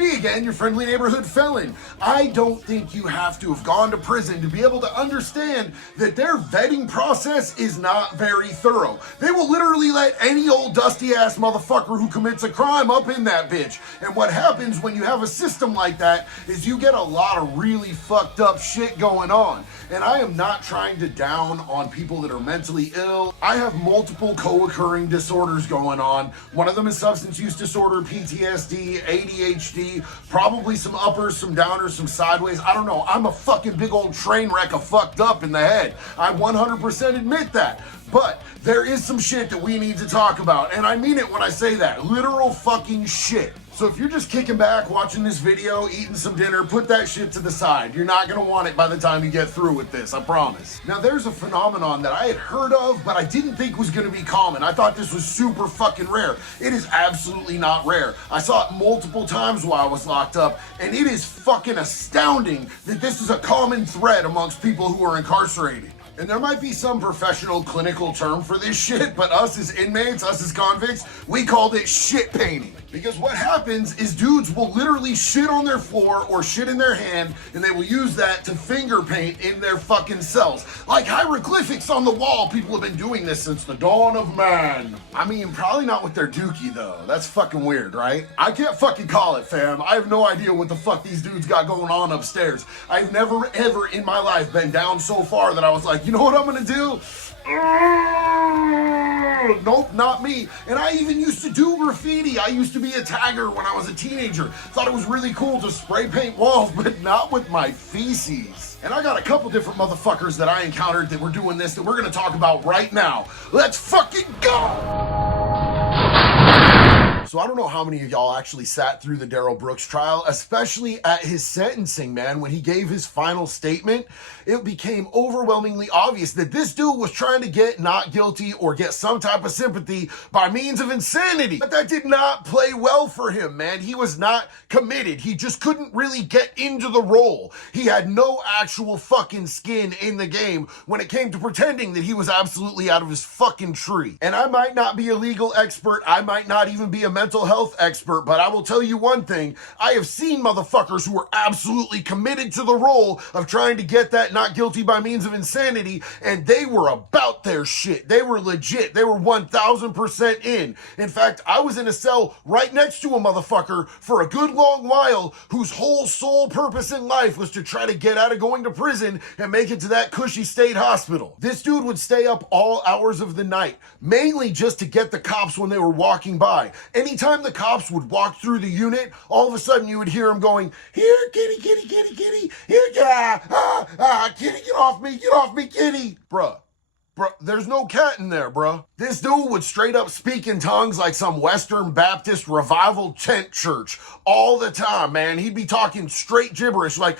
me again, your friendly neighborhood felon. I don't think you have to have gone to prison to be able to understand that their vetting process is not very thorough. They will literally let any old dusty ass motherfucker who commits a crime up in that bitch. And what happens when you have a system like that is you get a lot of really fucked up shit going on. And I am not trying to down on people that are mentally ill. I have multiple co-occurring disorders going on. One of them is substance use disorder, PTSD, ADHD, probably some uppers, some downers, some sideways. I don't know. I'm a fucking big old train wreck of fucked up in the head. I 100% admit that. But there is some shit that we need to talk about. And I mean it when I say that. Literal fucking shit. So if you're just kicking back, watching this video, eating some dinner, put that shit to the side. You're not gonna want it by the time you get through with this, I promise. Now there's a phenomenon that I had heard of, but I didn't think was gonna be common. I thought this was super fucking rare. It is absolutely not rare. I saw it multiple times while I was locked up, and it is fucking astounding that this is a common thread amongst people who are incarcerated. And there might be some professional clinical term for this shit, but us as inmates, us as convicts, we called it shit painting. Because what happens is dudes will literally shit on their floor or shit in their hand, and they will use that to finger paint in their fucking cells. Like hieroglyphics on the wall. People have been doing this since the dawn of man. I mean, probably not with their dookie though. That's fucking weird, right? I can't fucking call it, fam. I have no idea what the fuck these dudes got going on upstairs. I've never ever in my life been down so far that I was like, you know what I'm gonna do? Nope, not me. And I even used to do graffiti. I used to be a tagger when I was a teenager. Thought it was really cool to spray paint walls, but not with my feces. And I got a couple different motherfuckers that I encountered that were doing this that we're gonna talk about right now. Let's fucking go! So I don't know how many of y'all actually sat through the Darrell Brooks trial, especially at his sentencing, man. When he gave his final statement, it became overwhelmingly obvious that this dude was trying to get not guilty or get some type of sympathy by means of insanity. But that did not play well for him, man. He was not committed. He just couldn't really get into the role. He had no actual fucking skin in the game when it came to pretending that he was absolutely out of his fucking tree. And I might not be a legal expert. I might not even be a mental health expert, but I will tell you one thing. I have seen motherfuckers who are absolutely committed to the role of trying to get that not guilty by means of insanity, and they were about their shit. They were legit. They were 1000% in. In fact, I was in a cell right next to a motherfucker for a good long while whose whole sole purpose in life was to try to get out of going to prison and make it to that cushy state hospital. This dude would stay up all hours of the night, mainly just to get the cops when they were walking by. Anytime the cops would walk through the unit, all of a sudden you would hear him going, "Here, kitty, kitty, kitty, kitty, here, kitty, get off me, kitty." Bruh, there's no cat in there, bruh. This dude would straight up speak in tongues like some Western Baptist revival tent church all the time, man. He'd be talking straight gibberish like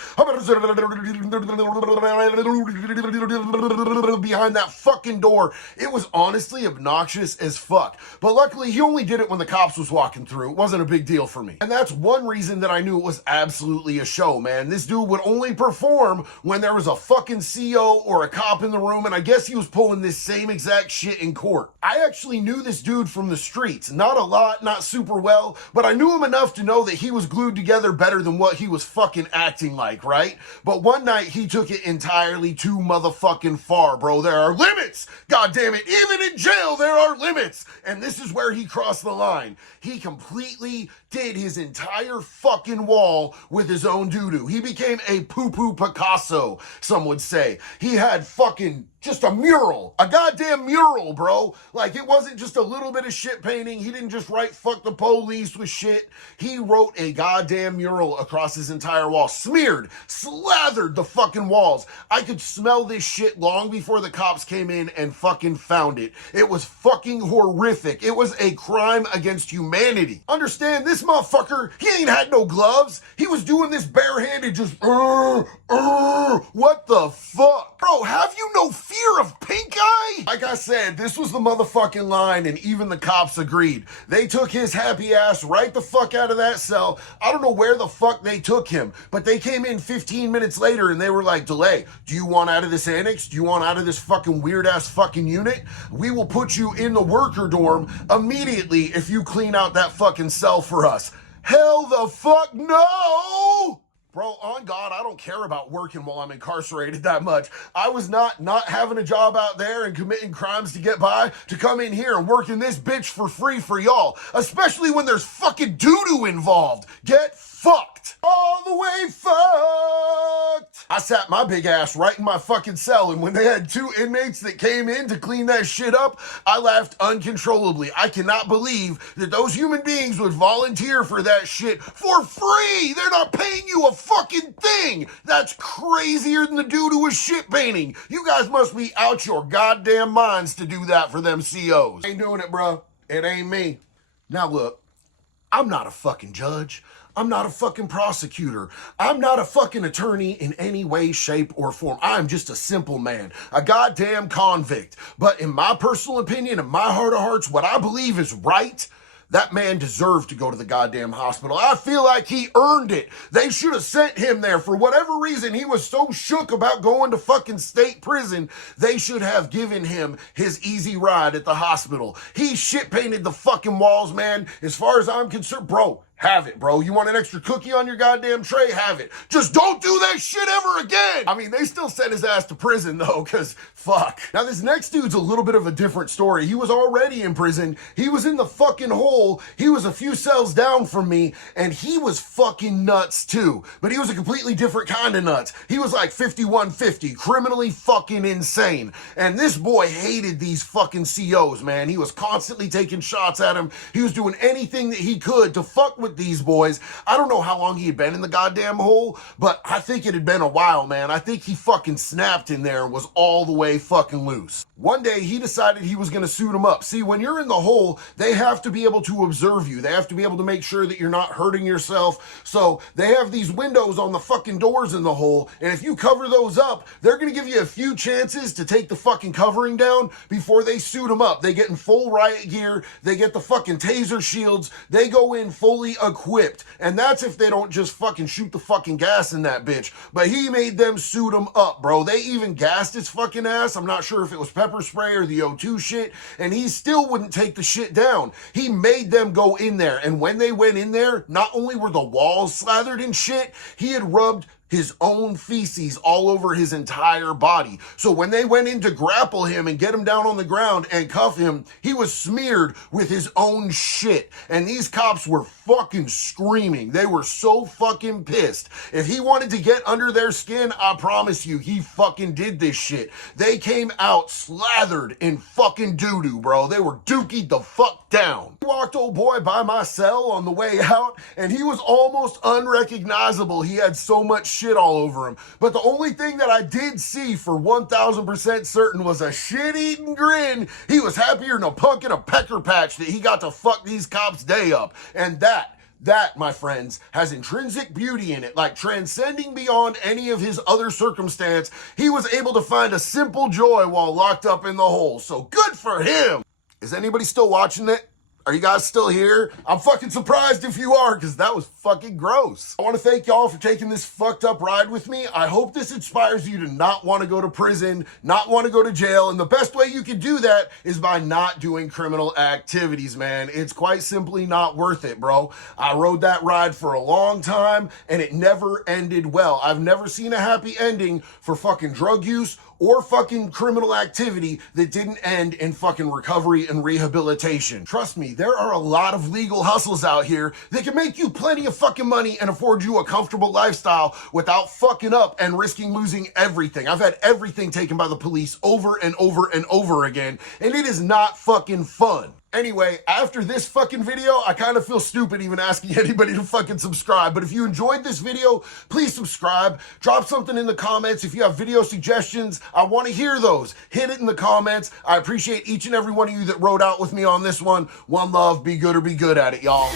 behind that fucking door. It was honestly obnoxious as fuck. But luckily, he only did it when the cops was walking through. It wasn't a big deal for me. And that's one reason that I knew it was absolutely a show, man. This dude would only perform when there was a fucking CO or a cop in the room, and I guess he was pulling this same exact shit in court. I actually knew this dude from the streets. Not a lot, not super well, but I knew him enough to know that he was glued together better than what he was fucking acting like, right? But one night he took it entirely too motherfucking far, bro. There are limits! God damn it, even in jail there are limits! And this is where he crossed the line. He completely did his entire fucking wall with his own doo-doo. He became a poo-poo Picasso, some would say. He had fucking just a mural, a goddamn mural, bro. Like, it wasn't just a little bit of shit painting. He didn't just write "fuck the police" with shit. He wrote a goddamn mural across his entire wall, smeared, slathered the fucking walls. I could smell this shit long before the cops came in and fucking found it. It was fucking horrific. It was a crime against humanity. Understand, this motherfucker, he ain't had no gloves. He was doing this barehanded, just what the fuck? Bro, have you no fear of pink eye? Like I said, this was the motherfucking line, and even the cops agreed. They took his happy ass right the fuck out of that cell. I don't know where the fuck they took him, but they came in 15 minutes later and they were like, "Delay, do you want out of this annex? Do you want out of this fucking weird ass fucking unit? We will put you in the worker dorm immediately if you clean out that fucking cell for us." Hell the fuck no! Bro, on God, I don't care about working while I'm incarcerated that much. I was not having a job out there and committing crimes to get by to come in here and work in this bitch for free for y'all. Especially when there's fucking doo-doo involved. Get fucked. All the way fucked. I sat my big ass right in my fucking cell, and when they had 2 inmates that came in to clean that shit up, I laughed uncontrollably. I cannot believe that those human beings would volunteer for that shit for free. They're not paying you a fucking thing. That's crazier than the dude who was shit painting. You guys must be out your goddamn minds to do that for them COs. Ain't doing it, bro. It ain't me. Now look, I'm not a fucking judge. I'm not a fucking prosecutor. I'm not a fucking attorney in any way, shape, or form. I'm just a simple man, a goddamn convict. But in my personal opinion, in my heart of hearts, what I believe is right, that man deserved to go to the goddamn hospital. I feel like he earned it. They should have sent him there. For whatever reason, he was so shook about going to fucking state prison, they should have given him his easy ride at the hospital. He shit painted the fucking walls, man. As far as I'm concerned, bro, have it, bro. You want an extra cookie on your goddamn tray? Have it. Just don't do that shit ever again. I mean, they still sent his ass to prison, though, because fuck. Now, this next dude's a little bit of a different story. He was already in prison. He was in the fucking hole. He was a few cells down from me, and he was fucking nuts, too. But he was a completely different kind of nuts. He was like 5150, criminally fucking insane. And this boy hated these fucking COs, man. He was constantly taking shots at him. He was doing anything that he could to fuck with these boys. I don't know how long he had been in the goddamn hole, but I think it had been a while, man. I think he fucking snapped in there and was all the way fucking loose. One day he decided he was going to suit him up. See, when you're in the hole, they have to be able to observe you. They have to be able to make sure that you're not hurting yourself. So they have these windows on the fucking doors in the hole, and if you cover those up, they're going to give you a few chances to take the fucking covering down before they suit him up. They get in full riot gear. They get the fucking taser shields. They go in fully equipped, and that's if they don't just fucking shoot the fucking gas in that bitch. But he made them suit him up, bro. They even gassed his fucking ass. I'm not sure if it was pepper spray or the O2 shit, and he still wouldn't take the shit down. He made them go in there, and when they went in there, not only were the walls slathered in shit, he had rubbed his own feces all over his entire body. So when they went in to grapple him and get him down on the ground and cuff him, he was smeared with his own shit. And these cops were fucking screaming. They were so fucking pissed. If he wanted to get under their skin, I promise you, he fucking did this shit. They came out slathered in fucking doo-doo, bro. They were dookied the fuck down. I walked old boy by my cell on the way out, and he was almost unrecognizable. He had so much shit all over him. But the only thing that I did see for 1000% certain was a shit-eating grin. He was happier than a punk in a pecker patch that he got to fuck these cops' day up. And that, my friends, has intrinsic beauty in it, like transcending beyond any of his other circumstance. He was able to find a simple joy while locked up in the hole. So good for him. Is anybody still watching it? Are you guys still here? I'm fucking surprised if you are, because that was fucking gross. I want to thank y'all for taking this fucked up ride with me. I hope this inspires you to not want to go to prison, not want to go to jail, and the best way you can do that is by not doing criminal activities, man. It's quite simply not worth it, bro. I rode that ride for a long time, and it never ended well. I've never seen a happy ending for fucking drug use or fucking criminal activity that didn't end in fucking recovery and rehabilitation. Trust me, there are a lot of legal hustles out here that can make you plenty of fucking money and afford you a comfortable lifestyle without fucking up and risking losing everything. I've had everything taken by the police over and over and over again, and it is not fucking fun. Anyway, after this fucking video, I kind of feel stupid even asking anybody to fucking subscribe. But if you enjoyed this video, please subscribe. Drop something in the comments. If you have video suggestions, I want to hear those. Hit it in the comments. I appreciate each and every one of you that rode out with me on this one. One love, be good or be good at it, y'all.